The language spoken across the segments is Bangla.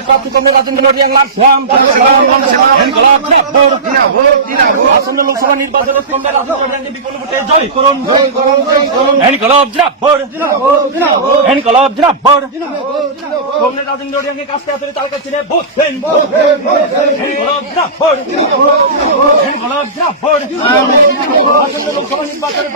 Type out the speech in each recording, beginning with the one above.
প্রার্থী কমে রাজেন্দ্র আসন্ন লোকসভা নির্বাচনে কমবে রাজেন্দ্র বিপুল ভোটে জয় করুন কমলে রাজেন্দ্র কাছতে আসলে তার কাছে ভোট লোকসভা নির্বাচনে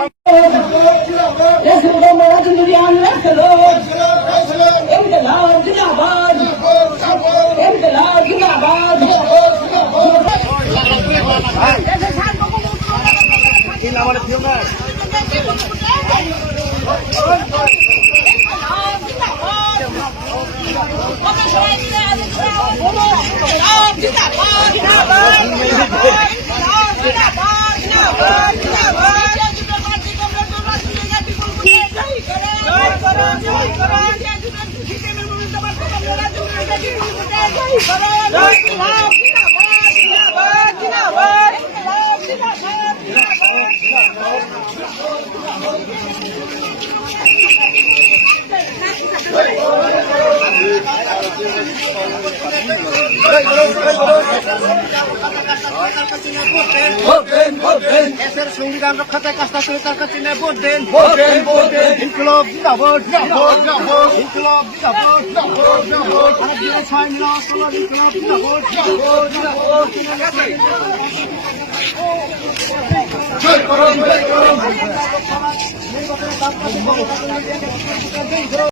সংবিধান রক্ষাতে কাজটা করে তার কাছে ভোট দেন ইনকলাব জিন্দাবাদ ইনকলাব জিন্দাবাদ